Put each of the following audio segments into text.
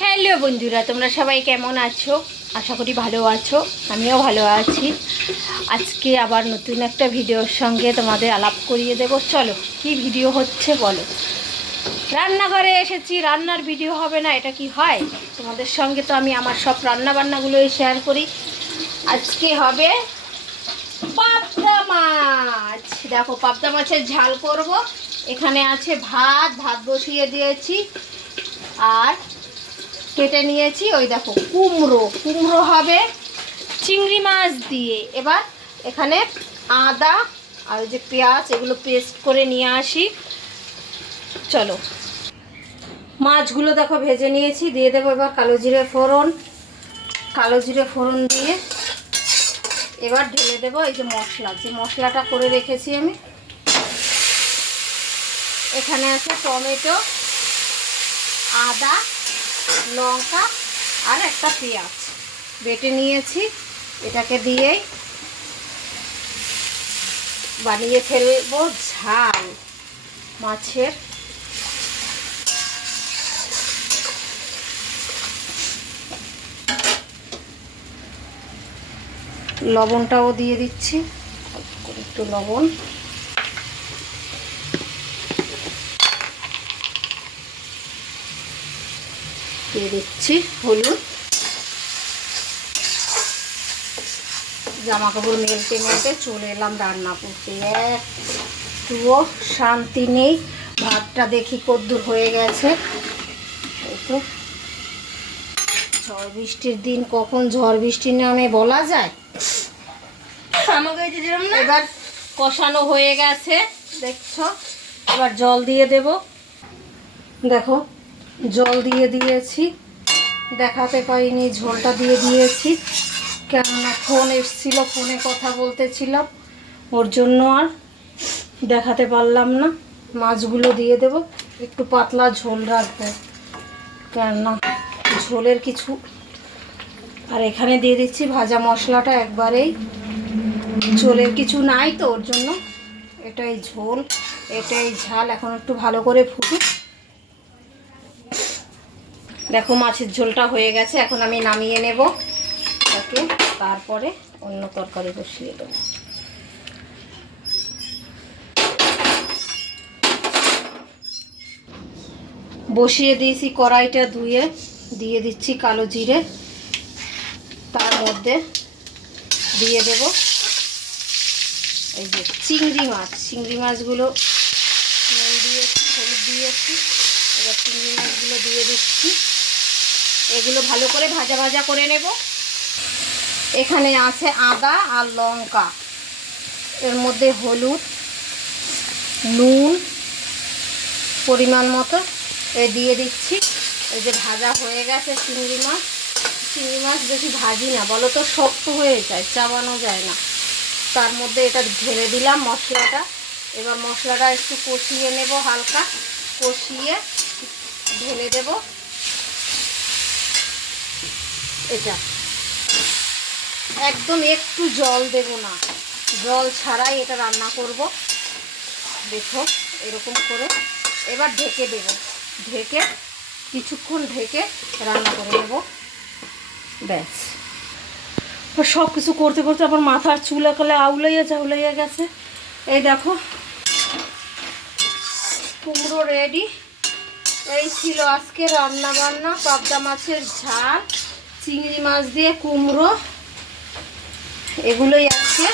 Hello বন্ধুরা, তোমরা সবাই কেমন আছো? আশা করি ভালো আছো, আমিও ভালো আছি। আজকে আবার নতুন একটা ভিডিওর সঙ্গে তোমাদের আলাপ করিয়ে দেবো। চলো, কি ভিডিও হচ্ছে বলো। রান্নাঘরে এসেছি, রান্নার ভিডিও হবে না এটা কি হয়? তোমাদের সঙ্গে তো আমি আমার সব রান্না বান্নাগুলোই শেয়ার করি। আজকে হবে পাবদা মাছ। দেখো, পাবদা মাছের ঝাল করব। এখানে আছে ভাত বসিয়ে দিয়েছি, আর কেটে নিয়েছি ওই দেখো কুমড়ো হবে চিংড়ি মাছ দিয়ে। এবার এখানে আদা আর ওই যে পেঁয়াজ, এগুলো পেস্ট করে নিয়ে আসি। চলো, মাছগুলো দেখো ভেজে নিয়েছি, দিয়ে দেবো এবার কালো জিরে ফোড়ন দিয়ে এবার ঢেলে দেবো এই যে মশলাটা করে রেখেছি আমি। এখানে আছে টমেটো, আদা, লঙ্কা আর একটা পেঁয়াজ বেটে নিয়েছি। এটাকে দিয়েই বানিয়ে ফেলবো ঝাল মাছের। লবণটাও দিয়ে দিচ্ছি, একটু লবণ, দিয়ে দিচ্ছি হলুদ। জামা কাপড় মেলতে চলে এলাম রান্না করতে। একটুও শান্তি নেই। ভাতটা দেখি কদ্দূর হয়ে গেছে। এই তো ঝড় বৃষ্টির দিন, কখন ঝড় বৃষ্টি নামে বলা যায়। এবার কষানো হয়ে গেছে দেখছো। এবার জল দিয়ে দেব। দেখো, জল দিয়ে দিয়েছি, দেখাতে পারিনি, ঝোলটা দিয়ে দিয়েছি। কেননা ফোন এসেছিল, ফোনে কথা বলতেছিলাম, ওর জন্য আর দেখাতে পারলাম না। মাছগুলো দিয়ে দেব, একটু পাতলা ঝোল রাখবো কেননা ঝোলের কিছু। আর এখানে দিয়ে দিচ্ছি ভাজা মশলাটা একবারেই, ঝোলের কিছু নাই তো ওর জন্য। এটাই ঝোল, এটাই ঝাল। এখন একটু ভালো করে ফুটুক। দেখো, মাছের ঝোলটা হয়ে গেছে, এখন আমি নামিয়ে নেব তাকে, তারপরে অন্য তরকারি বসিয়ে দেবো। বসিয়ে দিয়েছি কড়াইটা ধুয়ে, দিয়ে দিচ্ছি কালো জিরে, তার মধ্যে দিয়ে দেব এই যে চিংড়ি মাছগুলো নুন দিয়েছি, হলুদ দিয়েছি। এবার চিংড়ি মাছগুলো দিয়ে দিচ্ছি। এগুলো ভালো করে ভাজা করে নেব। এখানে আছে আদা আর লঙ্কা, এর মধ্যে হলুদ, নুন পরিমাণ মতো দিয়ে দিচ্ছি। এই যে ভাজা হয়ে গেছে চিংড়ি মাছ বেশি ভাজি না, বলো তো শক্ত হয়ে যায়, চাবানো যায় না। তার মধ্যে এটা ঢেলে দিলাম মশলাটা। এবার মশলাটা একটু কষিয়ে নেব, হালকা কষিয়ে ঢেলে দেব এটা। একদম একটু জল দেব না, জল ছাড়াই এটা রান্না করব। দেখো এরকম করে এবার ঢেকে দেব, কিছুক্ষণ ঢেকে রান্না করে নেব। ব্যাস, সব কিছু করতে আমার মাথার চুল একালে আউলাইয়া গেছে। এই দেখো, কুমড়ো রেডি। এই ছিল আজকে রান্না বান্না, পাবদা মাছের ঝাল, চিংড়ি মাছ দিয়ে কুমড়ো, এগুলোই আজকে।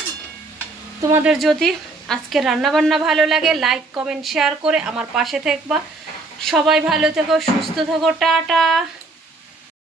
তোমাদের যদি আজকে রান্নাবান্না ভালো লাগে, লাইক কমেন্ট শেয়ার করে আমার পাশে থাকবা। সবাই ভালো থেকো, সুস্থ থেকো, টাটা।